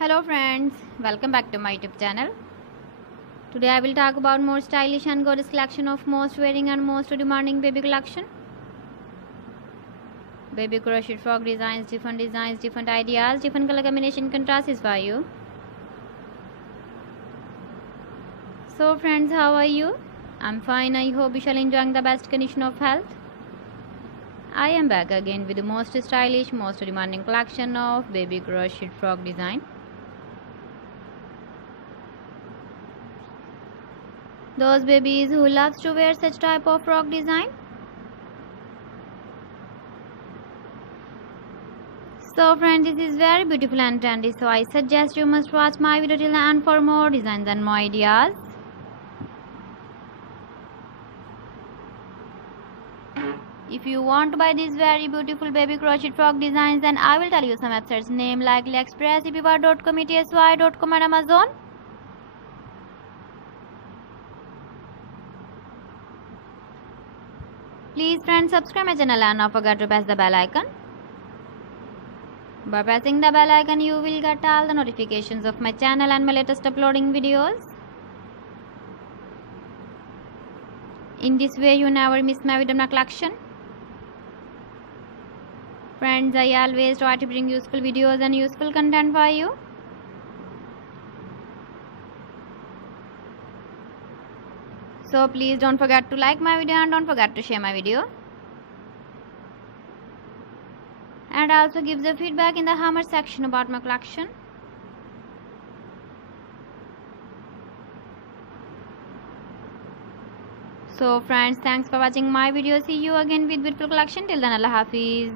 Hello friends, welcome back to my YouTube channel. Today I will talk about more stylish and gorgeous collection of most wearing and most demanding baby collection. Baby crochet frog designs, different ideas, different color combination contrasts for you. So friends, how are you? I'm fine. I hope you shall enjoying the best condition of health. I am back again with the most stylish, most demanding collection of baby crochet frog design. Those babies who loves to wear such type of frog design. So friends, this is very beautiful and trendy, so I suggest you must watch my video till the end for more designs and more ideas. If you want to buy these very beautiful baby crochet frog designs, then I will tell you some websites name like AliExpress, eBay.com, ETSY.com and Amazon. Please friends, subscribe my channel and not forget to press the bell icon. By pressing the bell icon, you will get all the notifications of my channel and my latest uploading videos. In this way, you never miss my video collection. Friends, I always try to bring useful videos and useful content for you. So please don't forget to like my video and don't forget to share my video. And also give the feedback in the comment section about my collection. So friends, thanks for watching my video. See you again with beautiful collection. Till then, Allah Hafiz.